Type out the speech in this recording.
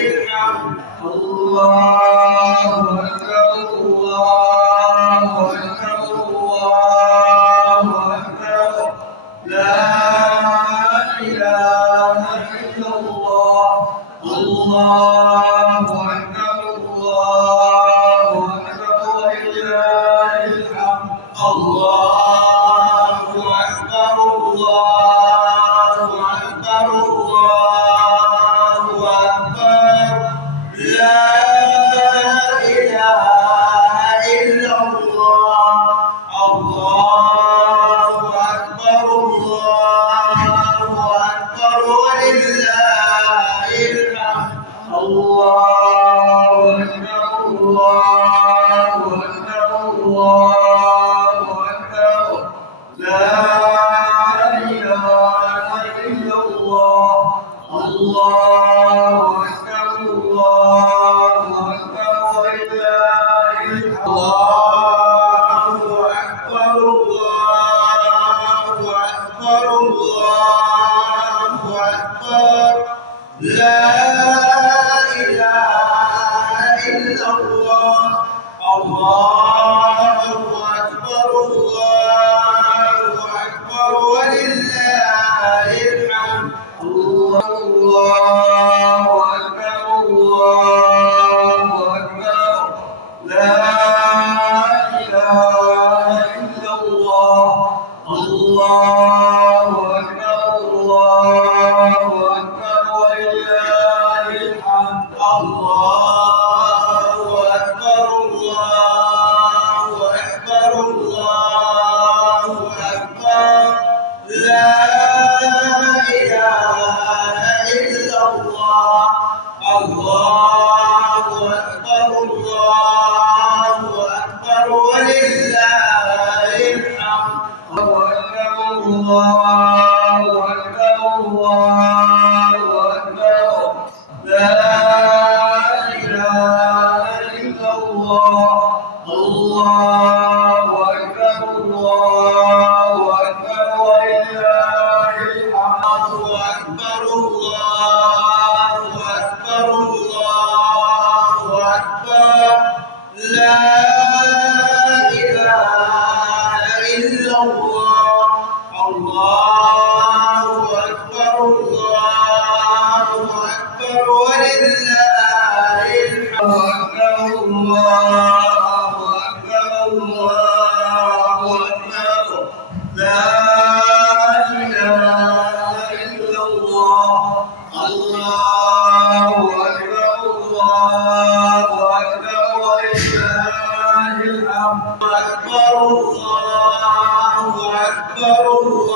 الحمد الله أكبر الله أكبر الله أكبر لا إله إلا الله الله أكبر الله أكبر ولله الحمد الله أكبر الله أكبر الله أكبر لا إله إلا الله الله أكبر الله أكبر ولله الحمد الله أكبر الله أكبر الله أكبر لا إله إلا الله الله أكبر الله أكبر ولله الحمد الله أكبر الله أكبر الله أكبر لا إله إلا الله الله أكبر الله أكبر ولله الحمد الله أكبر الله أكبر لا إله إلا الله الله أكبر الله أكبر ولله الحمد الله أكبر الله أكبر الله أكبر لا إله إلا الله الله أكبر الله أكبر ولله الحمد الله أكبر الله أكبر لا إله إلا الله الله أكبر الله أكبر ولله الحمد أكبر الله أكبر الله أكبر لا إله إلا الله الله أكبر الله أكبر ولله الحمد الله أكبر الله أكبر لا إله إلا الله الله أكبر الله أكبر ولله الحمد أكبر الله أكبر الله